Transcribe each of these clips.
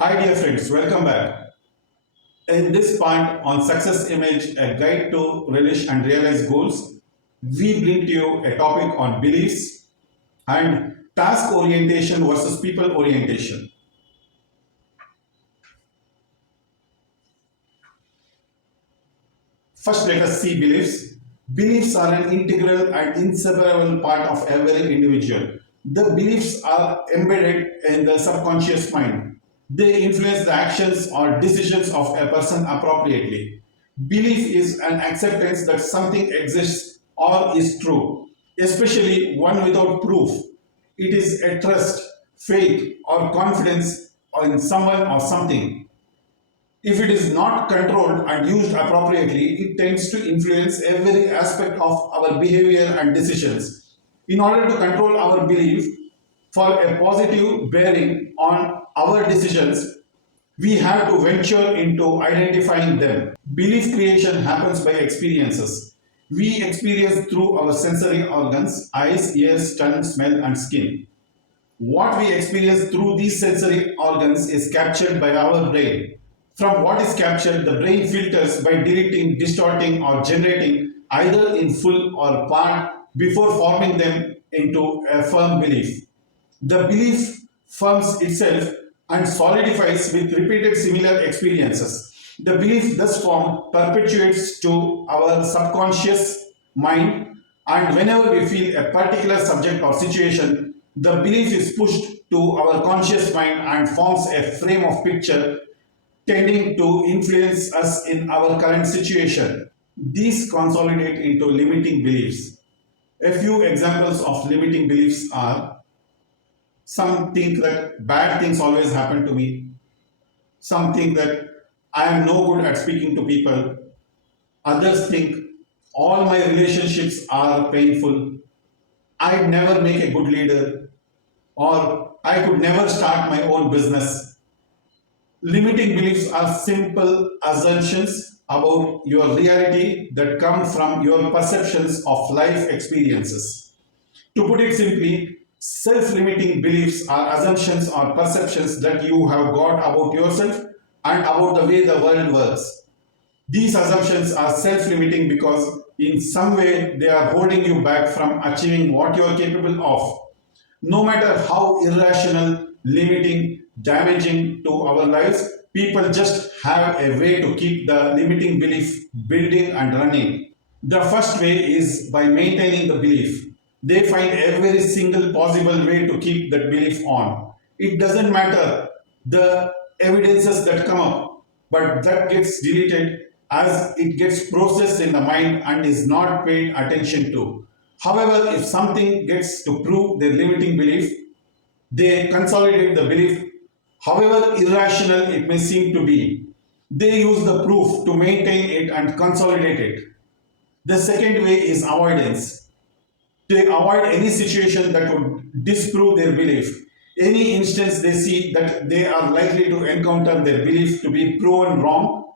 Hi dear friends, welcome back. In this part on Success Image, a guide to relish and realize goals, we bring to you a topic on beliefs and task orientation versus people orientation. First, let us see beliefs. Beliefs are an integral and inseparable part of every individual. The beliefs are embedded in the subconscious mind. They influence the actions or decisions of a person appropriately. Belief is an acceptance that something exists or is true, especially one without proof. It is a trust, faith, or confidence in someone or something. If it is not controlled and used appropriately, it tends to influence every aspect of our behavior and decisions. In order to control our belief for a positive bearing on our decisions, we have to venture into identifying them. Belief creation happens by experiences. We experience through our sensory organs, eyes, ears, tongue, smell, and skin. What we experience through these sensory organs is captured by our brain. From what is captured, the brain filters by deleting, distorting, or generating either in full or part before forming them into a firm belief. The belief forms itself and solidifies with repeated similar experiences. The belief thus formed perpetuates to our subconscious mind, and whenever we feel a particular subject or situation, the belief is pushed to our conscious mind and forms a frame of picture tending to influence us in our current situation. These consolidate into limiting beliefs. A few examples of limiting beliefs are: some think that bad things always happen to me, some think that I am no good at speaking to people, others think all my relationships are painful, I'd never make a good leader, or I could never start my own business. Limiting beliefs are simple assumptions about your reality that come from your perceptions of life experiences. To put it simply, self limiting beliefs are assumptions or perceptions that you have got about yourself and about the way the world works. These assumptions are self limiting because, in some way, they are holding you back from achieving what you are capable of. No matter how irrational, limiting, damaging to our lives, people just have a way to keep the limiting belief building and running. The first way is by maintaining the belief. They find every single possible way to keep that belief on. It doesn't matter the evidences that come up, but that gets deleted as it gets processed in the mind and is not paid attention to. However, if something gets to prove their limiting belief, they consolidate the belief, however irrational it may seem to be. They use the proof to maintain it and consolidate it. The second way is avoidance. They avoid any situation that would disprove their belief. Any instance they see that they are likely to encounter their belief to be proven wrong,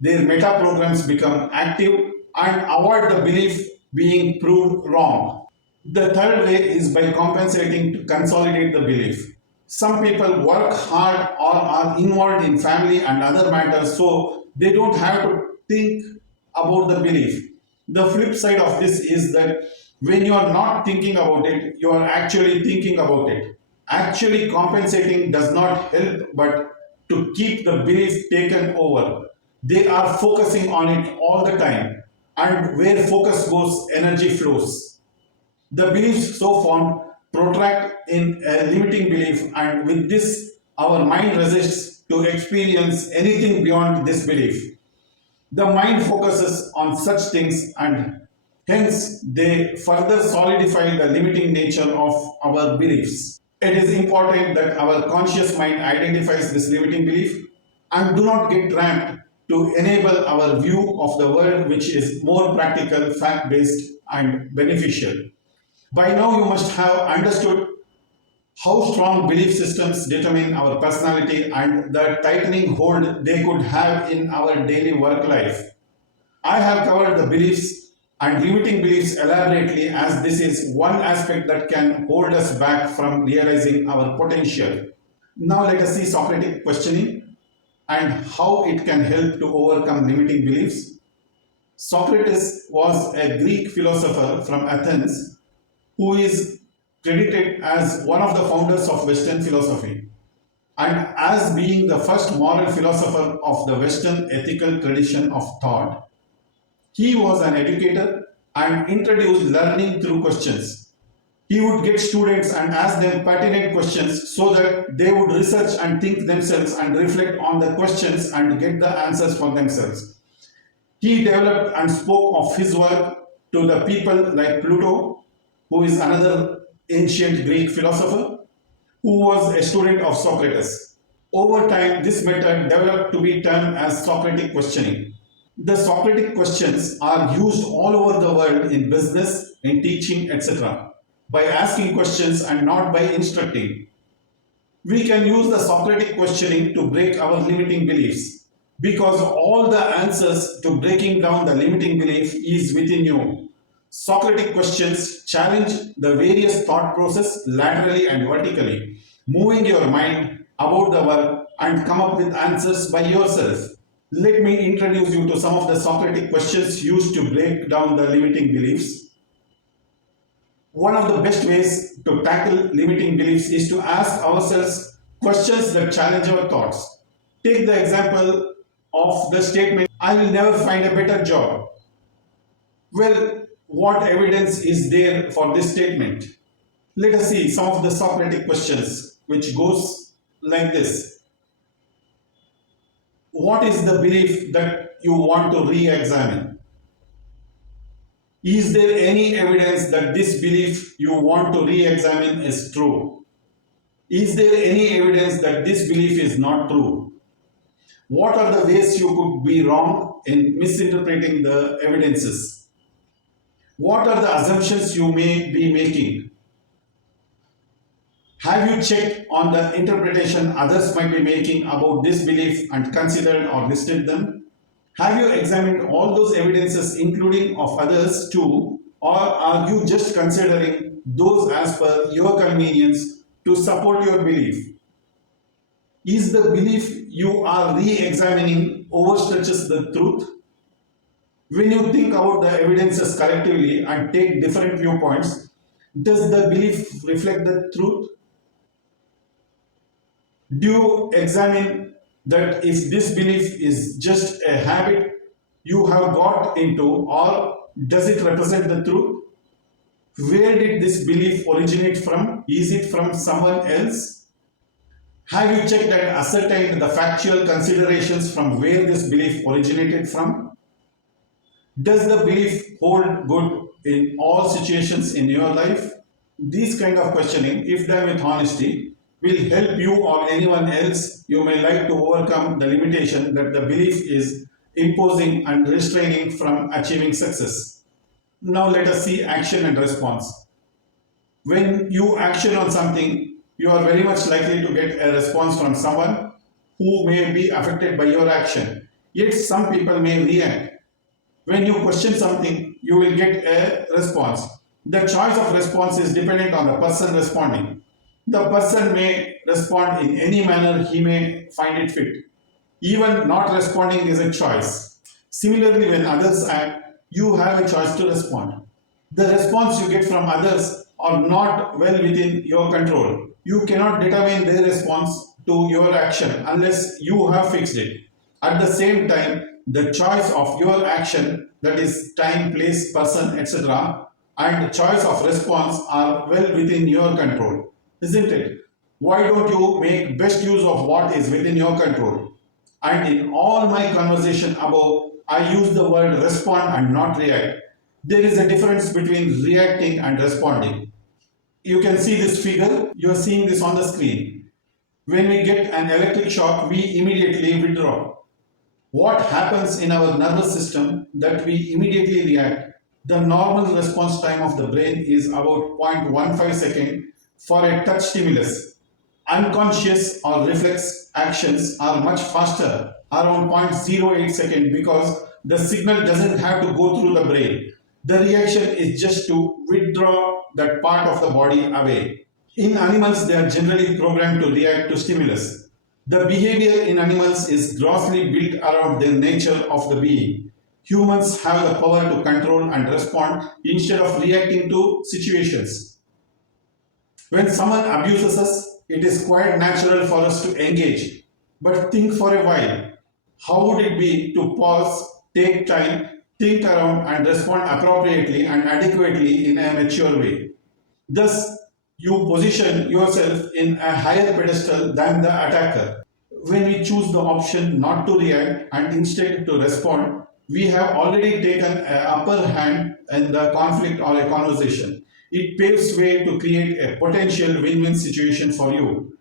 their meta programs become active and avoid the belief being proved wrong. The third way is by compensating to consolidate the belief. Some people work hard or are involved in family and other matters, so they don't have to think about the belief. The flip side of this is that when you are not thinking about it, you are actually thinking about it. Actually, compensating does not help but to keep the belief taken over. They are focusing on it all the time, and where focus goes, energy flows. The beliefs so formed protract in a limiting belief, and with this, our mind resists to experience anything beyond this belief. The mind focuses on such things, and hence they further solidify the limiting nature of our beliefs. It is important that our conscious mind identifies this limiting belief and do not get trapped to enable our view of the world, which is more practical, fact based, and beneficial. By now, you must have understood how strong belief systems determine our personality and the tightening hold they could have in our daily work life. I have covered the beliefs and limiting beliefs elaborately, as this is one aspect that can hold us back from realizing our potential. Now let us see Socratic questioning and how it can help to overcome limiting beliefs. Socrates was a Greek philosopher from Athens who is credited as one of the founders of Western philosophy and as being the first moral philosopher of the Western ethical tradition of thought. He was an educator and introduced learning through questions. He would get students and ask them pertinent questions so that they would research and think themselves and reflect on the questions and get the answers for themselves. He developed and spoke of his work to the people like Pluto, who is another ancient Greek philosopher, who was a student of Socrates. Over time, this method developed to be termed as Socratic questioning. The Socratic questions are used all over the world in business, in teaching, etc. by asking questions and not by instructing. We can use the Socratic questioning to break our limiting beliefs because all the answers to breaking down the limiting belief is within you. Socratic questions challenge the various thought process laterally and vertically, moving your mind about the work and come up with answers by yourself. Let me introduce you to some of the Socratic questions used to break down the limiting beliefs. One of the best ways to tackle limiting beliefs is to ask ourselves questions that challenge our thoughts. Take the example of the statement, I will never find a better job. Well, what evidence is there for this statement? Let us see some of the Socratic questions, which goes like this. What is the belief that you want to re-examine? Is there any evidence that this belief you want to re-examine is true? Is there any evidence that this belief is not true? What are the ways you could be wrong in misinterpreting the evidences? What are the assumptions you may be making? Have you checked on the interpretation others might be making about this belief and considered or listed them? Have you examined all those evidences, including of others too, or are you just considering those as per your convenience to support your belief? Is the belief you are re-examining overstretches the truth? When you think about the evidences collectively and take different viewpoints, does the belief reflect the truth? Do you examine that if this belief is just a habit you have got into, or does it represent the truth? Where did this belief originate from? Is it from someone else? Have you checked and ascertained the factual considerations from where this belief originated from? Does the belief hold good in all situations in your life? These kind of questioning, if done with honesty, will help you or anyone else you may like to overcome the limitation that the belief is imposing and restraining from achieving success. Now let us see action and response. When you action on something, you are very much likely to get a response from someone who may be affected by your action. Yet some people may react. When you question something, you will get a response. The choice of response is dependent on the person responding. The person may respond in any manner he may find it fit. Even not responding is a choice. Similarly, when others act, you have a choice to respond. The response you get from others are not well within your control. You cannot determine their response to your action unless you have fixed it. At the same time, the choice of your action, that is time, place, person, etc., and choice of response are well within your control, isn't it? Why don't you make best use of what is within your control? And in all my conversation above, I use the word respond and not react. There is a difference between reacting and responding. You can see this figure, you are seeing this on the screen. When we get an electric shock, we immediately withdraw. What happens in our nervous system that we immediately react? The normal response time of the brain is about 0.15 second for a touch stimulus. Unconscious or reflex actions are much faster, around 0.08 second, because the signal doesn't have to go through the brain. The reaction is just to withdraw that part of the body away. In animals, they are generally programmed to react to stimulus. The behavior in animals is grossly built around the nature of the being. Humans have the power to control and respond instead of reacting to situations. When someone abuses us, it is quite natural for us to engage. But think for a while. How would it be to pause, take time, think around, and respond appropriately and adequately in a mature way? Thus, you position yourself in a higher pedestal than the attacker. When we choose the option not to react and instead to respond, we have already taken an upper hand in the conflict or a conversation. It paves way to create a potential win-win situation for you.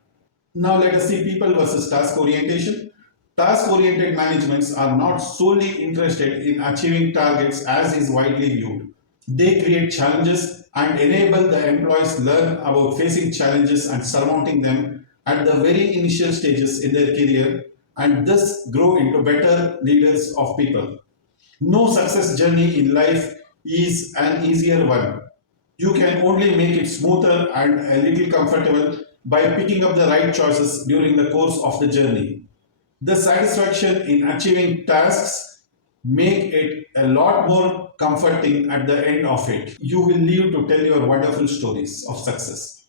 Now let us see people versus task orientation. Task oriented managements are not solely interested in achieving targets as is widely viewed. They create challenges and enable the employees learn about facing challenges and surmounting them at the very initial stages in their career and thus grow into better leaders of people. No success journey in life is an easier one. You can only make it smoother and a little comfortable by picking up the right choices during the course of the journey. The satisfaction in achieving tasks make it a lot more comforting at the end of it. You will live to tell your wonderful stories of success.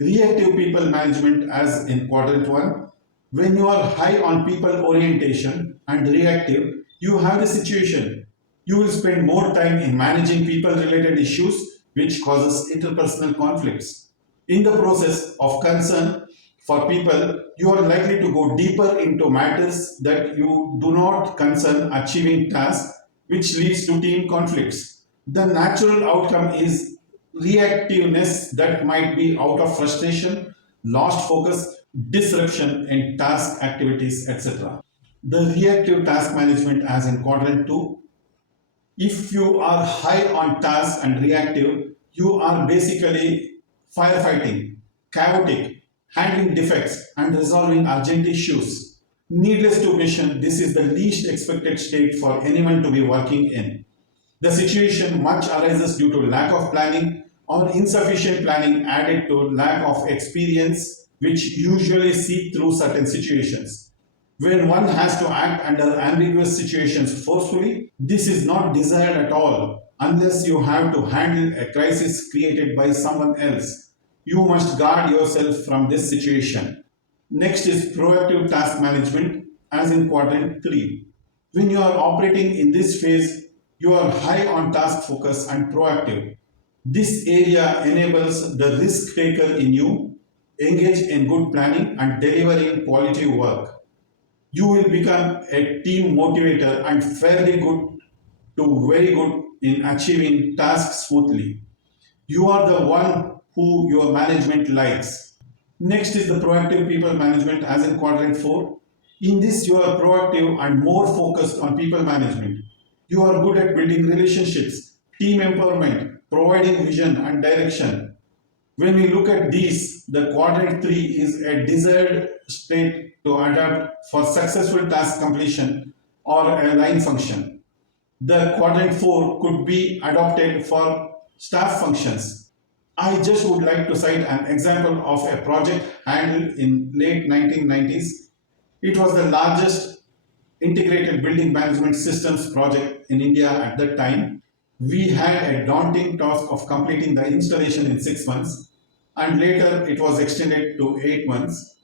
Reactive people management as in quadrant 1. When you are high on people orientation and reactive, you have the situation. You will spend more time in managing people related issues which causes interpersonal conflicts. In the process of concern for people, you are likely to go deeper into matters that you do not concern achieving tasks which leads to team conflicts. The natural outcome is reactiveness that might be out of frustration, lost focus, disruption in task activities, etc. The reactive task management as in quadrant 2. If you are high on task and reactive, you are basically firefighting, chaotic, handling defects, and resolving urgent issues. Needless to mention, this is the least expected state for anyone to be working in. The situation much arises due to lack of planning or insufficient planning added to lack of experience, which usually seep through certain situations. When one has to act under ambiguous situations forcefully, this is not desired at all unless you have to handle a crisis created by someone else. You must guard yourself from this situation. Next is proactive task management, as in quadrant 3. When you are operating in this phase, you are high on task focus and proactive. This area enables the risk taker in you engage in good planning and delivering quality work. You will become a team motivator and fairly good to very good in achieving tasks smoothly. You are the one who your management likes. Next is the proactive people management as in quadrant 4. In this, you are proactive and more focused on people management. You are good at building relationships, team empowerment, providing vision and direction. When we look at these, the quadrant 3 is a desired state to adapt for successful task completion or a line function. The quadrant 4 could be adopted for staff functions. I just would like to cite an example of a project handled in late 1990s. It was the largest integrated building management systems project in India at that time. We had a daunting task of completing the installation in 6 months, and later it was extended to 8 months.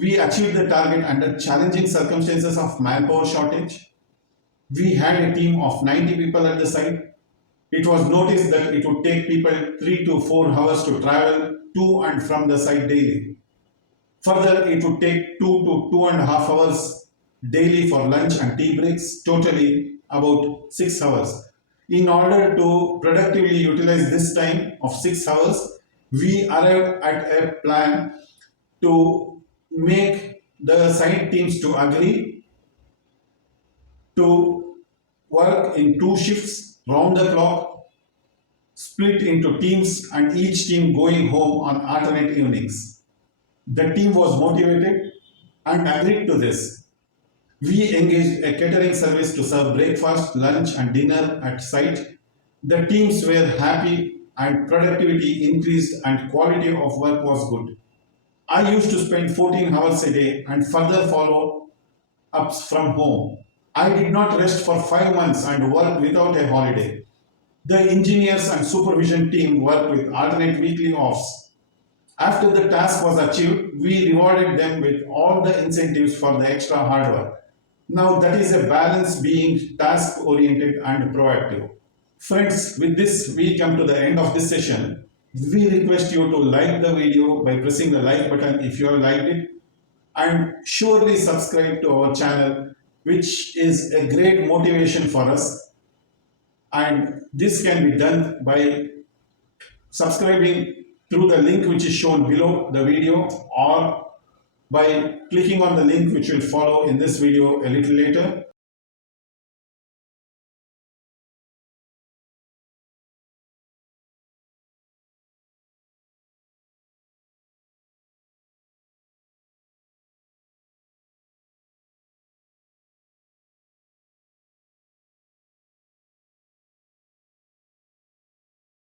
We achieved the target under challenging circumstances of manpower shortage. We had a team of 90 people at the site. It was noticed that it would take people 3 to 4 hours to travel to and from the site daily. Further, it would take 2 to 2.5 hours daily for lunch and tea breaks, totally about 6 hours. In order to productively utilize this time of 6 hours, we arrived at a plan to make the site teams to agree to work in 2 shifts round the clock, split into teams, and each team going home on alternate evenings. The team was motivated and agreed to this. We engaged a catering service to serve breakfast, lunch, and dinner at site. The teams were happy and productivity increased and quality of work was good. I used to spend 14 hours a day and further follow ups from home. I did not rest for 5 months and worked without a holiday. The engineers and supervision team worked with alternate weekly offs. After the task was achieved, we rewarded them with all the incentives for the extra hard work. Now that is a balance being task oriented and proactive. Friends, with this we come to the end of this session. We request you to like the video by pressing the like button if you have liked it, and surely subscribe to our channel, which is a great motivation for us. And this can be done by subscribing through the link which is shown below the video, or by clicking on the link which will follow in this video a little later.